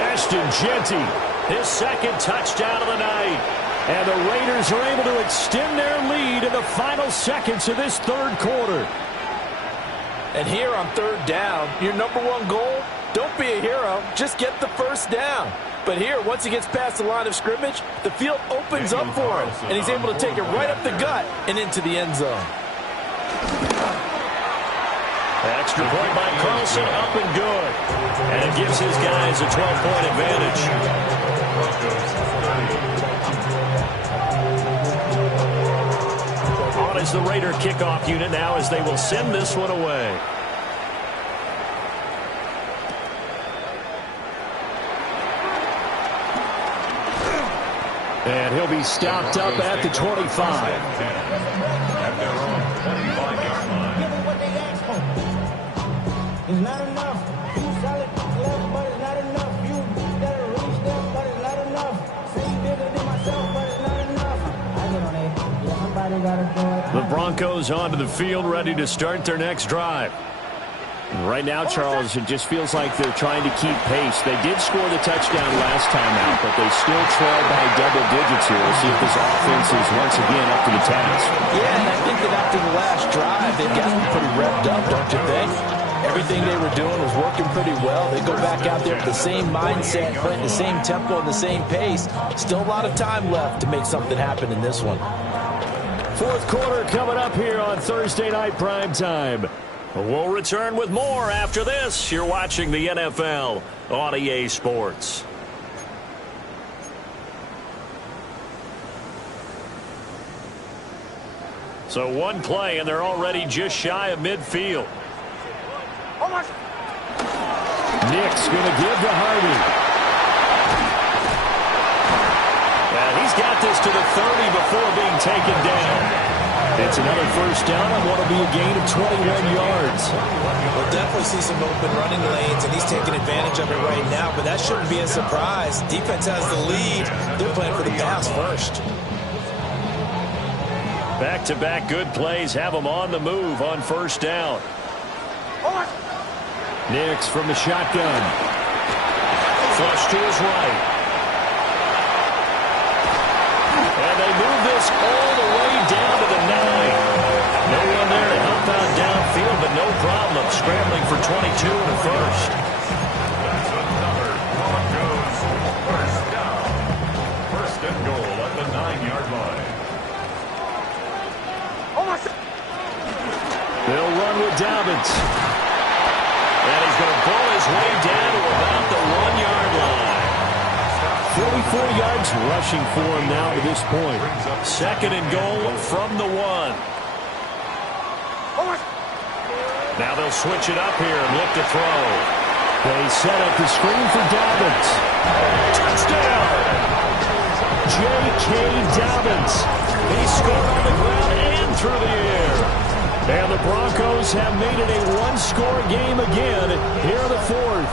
Ashton Genty, his 2nd touchdown of the night. And the Raiders are able to extend their lead in the final seconds of this third quarter. And here on 3rd down, your number one goal, don't be a hero, just get the first down. But here, once he gets past the line of scrimmage, the field opens up for him, and he's able to take it right up the gut and into the end zone. Extra point by Carlson, up and good. And it gives his guys a 12-point advantage. On is the Raider kickoff unit now as they will send this one away. And he'll be stopped up at the 25. At their own 25-yard line. It's not enough. You solid left, but it's not enough. You better reach them, but it's not enough. Say bigger than myself, but it's not enough. I get on it. Yeah, somebody gotta do it. The Broncos onto the field, ready to start their next drive. Right now, Charles, it just feels like they're trying to keep pace. They did score the touchdown last time out, but they still trail by double digits here. We'll see if this offense is once again up to the task. Yeah, and I think that after the last drive, they've gotten pretty revved up, don't you think? Everything they were doing was working pretty well. They go back out there with the same mindset, playing the same tempo and the same pace. Still a lot of time left to make something happen in this one. Fourth quarter coming up here on Thursday Night Primetime. We'll return with more after this. You're watching the NFL on EA Sports. So one play, and they're already just shy of midfield. Nick's going to give to Harvey. And he's got this to the 30 before being taken down. It's another first down on what will be a gain of 21 yards. We'll definitely see some open running lanes, and he's taking advantage of it right now, but that shouldn't be a surprise. Defense has the lead. They're playing for the pass first. Back-to-back good plays have them on the move on first down. Nix from the shotgun. Flush to his right. And they move this all the way down to the 9. No one there to help out downfield, but no problem. Scrambling for 22 in the first. That's another Broncos first down. First and goal at the 9-yard line. They'll run with Dobbins. And he's going to pull his way down to about the 1-yard line. 44 yards rushing for him now to this point. Second and goal from the 1. Now they'll switch it up here and look to throw. They set up the screen for Dobbins. Touchdown! J.K. Dobbins. He scored on the ground and through the air. And the Broncos have made it a one-score game again here in the fourth.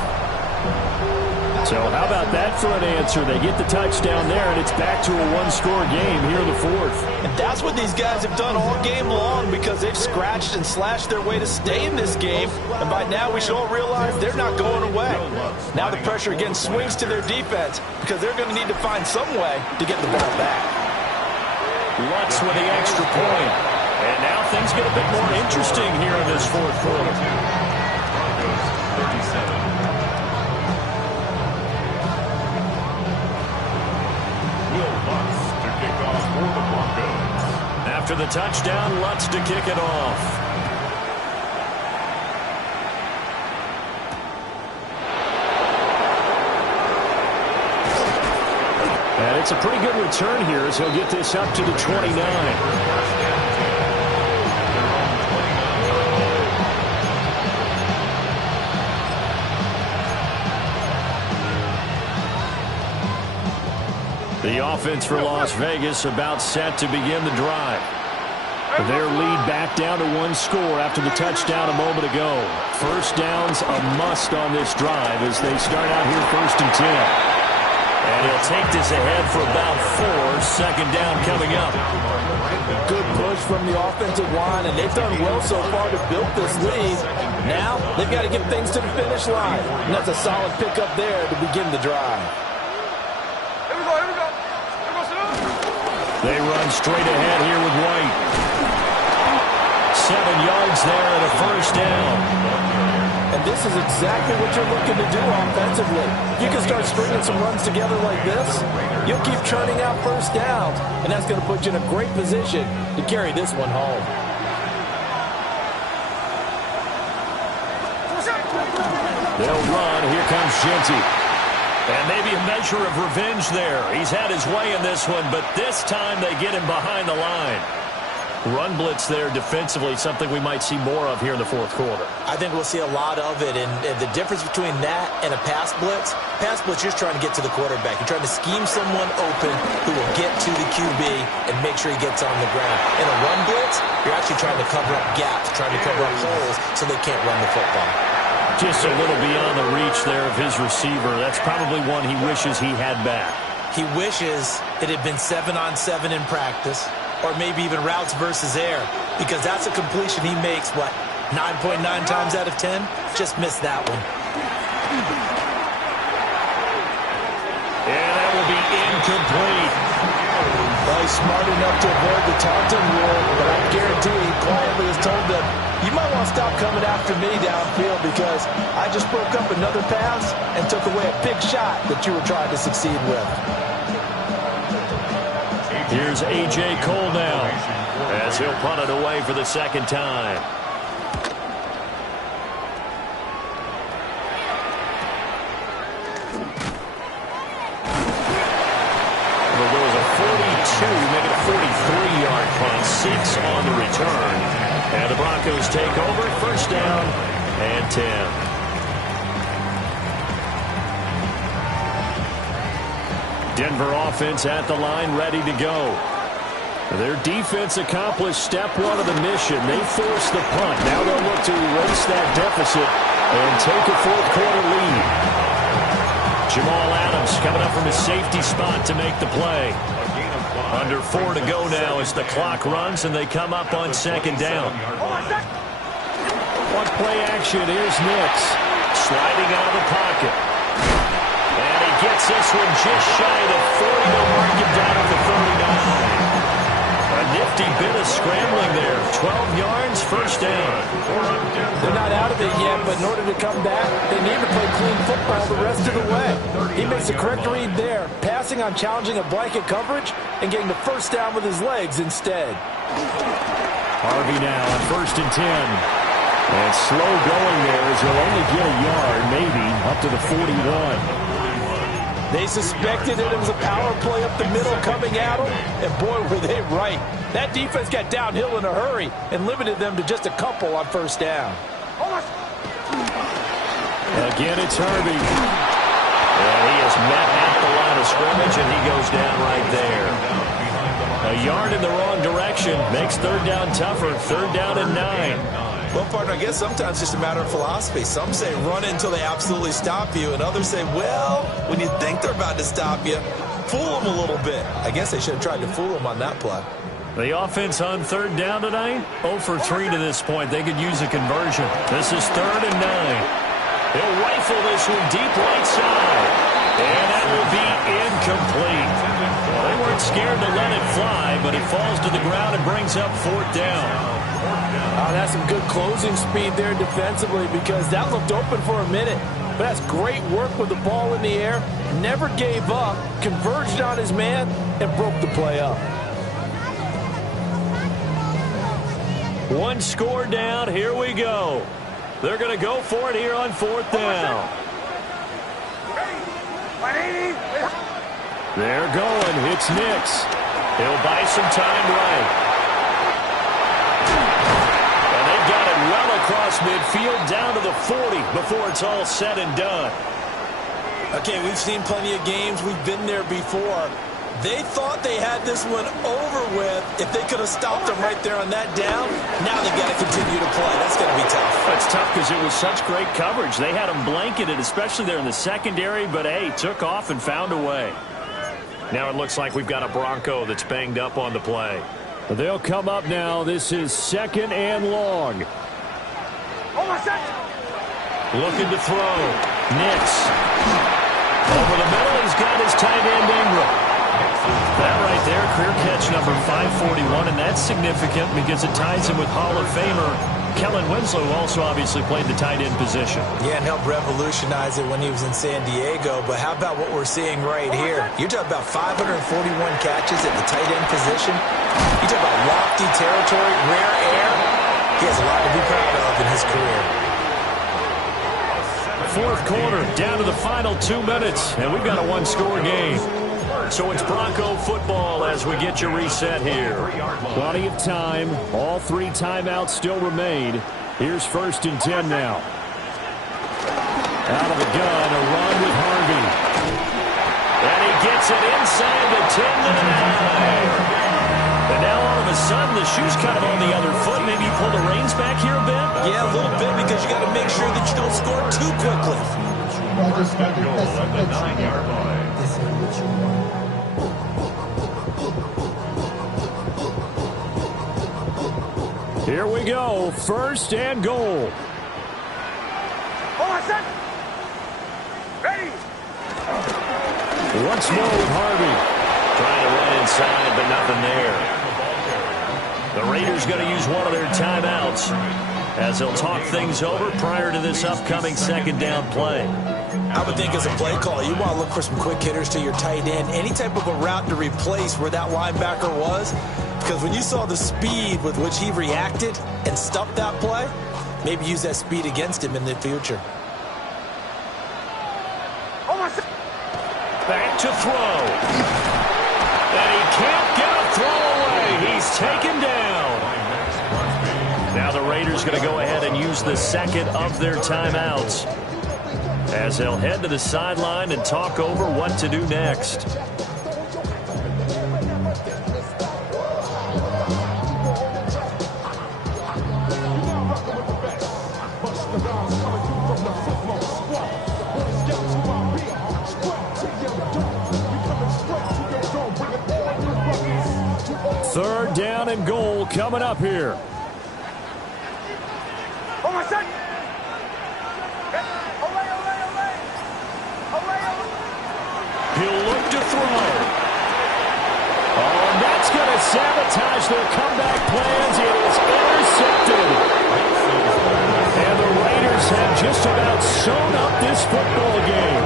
So how about that for an answer? They get the touchdown there, and it's back to a one-score game here in the fourth. And that's what these guys have done all game long because they've scratched and slashed their way to stay in this game. And by now we should all realize they're not going away. Now the pressure again swings to their defense because they're going to need to find some way to get the ball back. Lutz with the extra point. And now things get a bit more interesting here in this fourth quarter. Broncos 37. After the touchdown, Lutz to kick it off. And it's a pretty good return here as he'll get this up to the 29. The offense for Las Vegas about set to begin the drive. Their lead back down to one score after the touchdown a moment ago. First down's a must on this drive as they start out here first and 10. And he'll take this ahead for about 4. Second down coming up. Good push from the offensive line, and they've done well so far to build this lead. Now they've got to get things to the finish line. And that's a solid pickup there to begin the drive. They run straight ahead here with White. 7 yards there and a first down. And this is exactly what you're looking to do offensively. You can start stringing some runs together like this. You'll keep churning out first downs, and that's going to put you in a great position to carry this one home. They'll run. Here comes Genty. And maybe a measure of revenge there. He's had his way in this one, but this time they get him behind the line. Run blitz there defensively, something we might see more of here in the fourth quarter. I think we'll see a lot of it, and the difference between that and a pass blitz, you're just trying to get to the quarterback. You're trying to scheme someone open who will get to the QB and make sure he gets on the ground. In a run blitz, you're actually trying to cover up gaps, trying to cover up holes so they can't run the football. Just a little beyond the reach there of his receiver. That's probably one he wishes he had back. He wishes it had been 7-on-7 in practice, or maybe even routes versus air, because that's a completion he makes, 9.9 times out of 10? Just missed that one. And that will be incomplete. Well, he's smart enough to avoid the taunting rule, but I guarantee Paul has told them, you might want to stop coming after me downfield because I just broke up another pass and took away a big shot that you were trying to succeed with. Here's A.J. Cole now as he'll punt it away for the second time. There goes a 42, make it a 43-yard punt, 6 on the return. And the Broncos take over, first down and 10. Denver offense at the line, ready to go. Their defense accomplished step one of the mission. They forced the punt. Now they'll look to erase that deficit and take a fourth-quarter lead. Jamal Adams coming up from his safety spot to make the play. Under 4 to go now as the clock runs and they come up on second down. One play action. Here's Nix sliding out of the pocket. And he gets this one just shy of the 40 to mark him down at the 39. A nifty bit of scrambling there. 12 yards, first down. They're not out of it yet, but in order to come back, they need to play clean football the rest of the way. He makes a correct read there, passing on challenging a blanket coverage and getting the first down with his legs instead. Harvey now on 1st and 10. And slow going there as he'll only get a yard, maybe, up to the 41. They suspected that it was a power play up the middle coming at them, and boy, were they right. That defense got downhill in a hurry and limited them to just a couple on first down. Again, it's Harvey. And he is met at the line of scrimmage, and he goes down right there. A yard in the wrong direction makes third down tougher. Third down and 9. Well, partner, I guess sometimes it's just a matter of philosophy. Some say run until they absolutely stop you, and others say, well, when you think they're about to stop you, fool them a little bit. I guess they should have tried to fool them on that play. The offense on third down tonight, 0 for 3 to this point. They could use a conversion. This is 3rd and 9. He'll rifle this one deep right side. And that will be incomplete. Well, they weren't scared to let it fly, but it falls to the ground and brings up 4th down. That's some good closing speed there defensively because that looked open for a minute. But that's great work with the ball in the air. Never gave up, converged on his man, and broke the play up. One score down. Here we go. They're going to go for it here on 4th down. They're going. It's Nix. He'll buy some time right. And they've got it well across midfield down to the 40 before it's all said and done. Okay, we've seen plenty of games. We've been there before. They thought they had this one over with if they could have stopped them right there on that down. Now they've got to continue to play. That's going to be tough. That's tough because it was such great coverage. They had them blanketed, especially there in the secondary, but, hey, took off and found a way. Now it looks like we've got a Bronco that's banged up on the play. They'll come up now. This is 2nd and long. Looking to throw. Nix. Over the middle, he's got his tight end Ingram. That right there, career catch number 541, and that's significant because it ties him with Hall of Famer Kellen Winslow, who also obviously played the tight end position. Yeah, and helped revolutionize it when he was in San Diego. But how about what we're seeing right here? You're talking about 541 catches at the tight end position. You talk about lofty territory, rare air. He has a lot to be proud of in his career. 4th quarter, down to the final 2 minutes, and we've got a one-score game. So it's Bronco football as we get your reset here. Plenty of time. All 3 timeouts still remain. Here's 1st and 10 now. Out of the gun, a run with Harvey. And he gets it inside the 10 to the 9. And now all of a sudden the shoe's kind of on the other foot. Maybe you pull the reins back here a bit? Yeah, a little bit because you got to make sure that you don't score too quickly. Goal at the 9-yard line. Here we go. 1st and goal. Ready. Once more with Harvey. Trying to run inside, but nothing there. The Raiders going to use one of their timeouts as they'll talk things over prior to this upcoming 2nd down play. I would think as a play call, you want to look for some quick hitters to your tight end. Any type of a route to replace where that linebacker was. Because when you saw the speed with which he reacted and stuffed that play, maybe use that speed against him in the future. Back to throw. And he can't get a throw away. He's taken down. Now the Raiders Raiders going to go ahead and use the second of their timeouts as they'll head to the sideline and talk over what to do next. Third down and goal coming up here. He'll look to throw. Oh, and that's going to sabotage their comeback plans. It is intercepted. And the Raiders have just about sewn up this football game.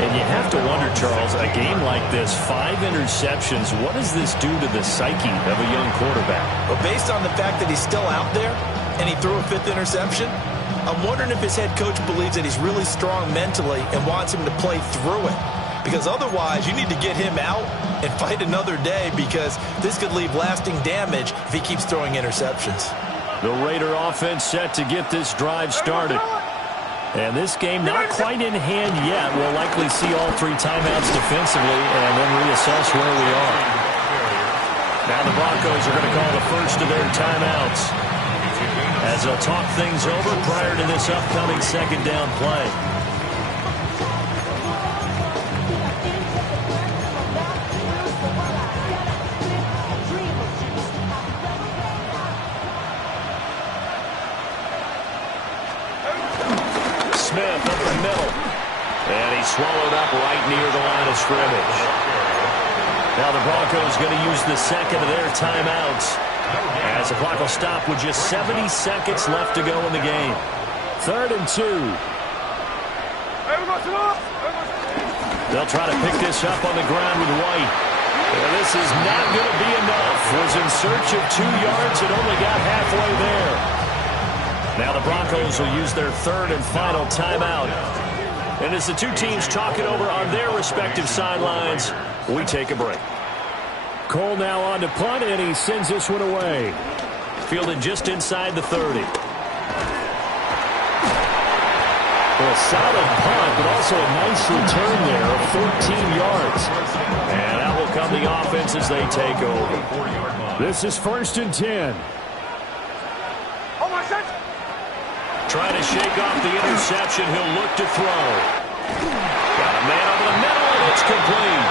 And you have to wonder, Charles, a game like this, 5 interceptions, what does this do to the psyche of a young quarterback? Well, based on the fact that he's still out there and he threw a 5th interception, I'm wondering if his head coach believes that he's really strong mentally and wants him to play through it. Because otherwise, you need to get him out and fight another day, because this could leave lasting damage if he keeps throwing interceptions. The Raider offense set to get this drive started. And this game not quite in hand yet. We'll likely see all 3 timeouts defensively and then reassess where we are. Now the Broncos are going to call the first of their timeouts as they'll talk things over prior to this upcoming second down play. Smith up the middle. And he's swallowed up right near the line of scrimmage. Now the Broncos going to use the second of their timeouts as the clock will stop with just 70 seconds left to go in the game. 3rd and 2. They'll try to pick this up on the ground with White. And this is not going to be enough. Was in search of 2 yards and only got halfway there. Now the Broncos will use their 3rd and final timeout. And as the 2 teams talk it over on their respective sidelines, we take a break. Cole now on to punt, and he sends this one away. Fielded just inside the 30. A solid punt, but also a nice return there of 14 yards. And that will come the offense as they take over. This is 1st and 10. Trying to shake off the interception. He'll look to throw. Got a man over the middle, and it's complete.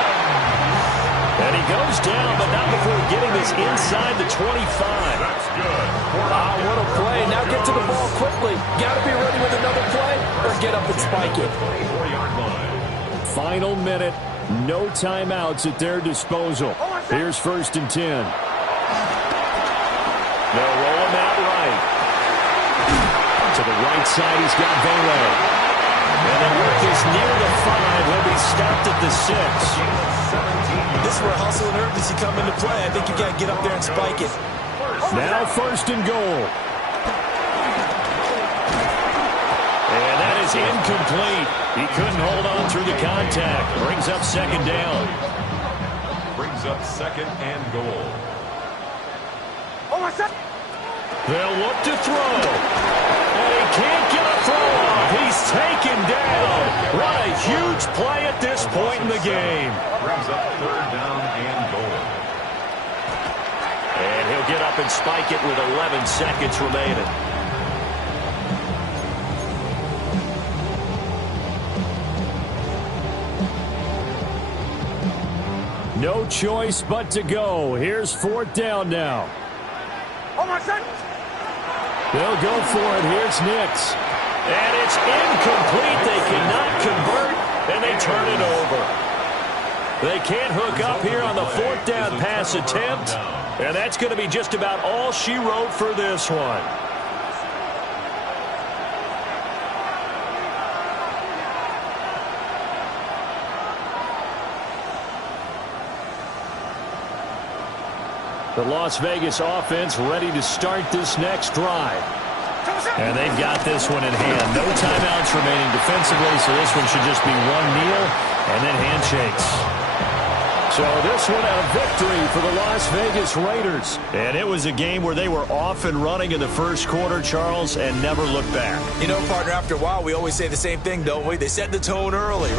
And he goes down, but not before getting this inside the 25. That's good. Wow, what a play. Now get to the ball quickly. Got to be ready with another play or get up and spike it. 4-yard line. Final minute. No timeouts at their disposal. Here's 1st and 10. They'll roll him out right. To the right side, he's got Vele. And they work this near the 5. He'll be stopped at the 6. This is where hustle and urgency come into play. I think you got to get up there and spike it. Now 1st and goal. And that is incomplete. He couldn't hold on through the contact. Brings up 2nd down. Brings up 2nd and goal. They'll look to throw. And he can't get a throw off. He's taken down. What a huge play at this point in the game. Brings up 3rd down and goal. And he'll get up and spike it with 11 seconds remaining. No choice but to go. Here's 4th down now. They'll go for it. Here's Nix. And it's incomplete. They cannot convert, and they turn it over. They can't hook up here on the 4th down pass attempt, and that's going to be just about all she wrote for this one. The Las Vegas offense ready to start this next drive. And they've got this one in hand. No timeouts remaining defensively, so this one should just be one kneel and then handshakes. So this one a victory for the Las Vegas Raiders. And it was a game where they were off and running in the first quarter, Charles, and never looked back. You know, partner, after a while, we always say the same thing, don't we? They set the tone early, right?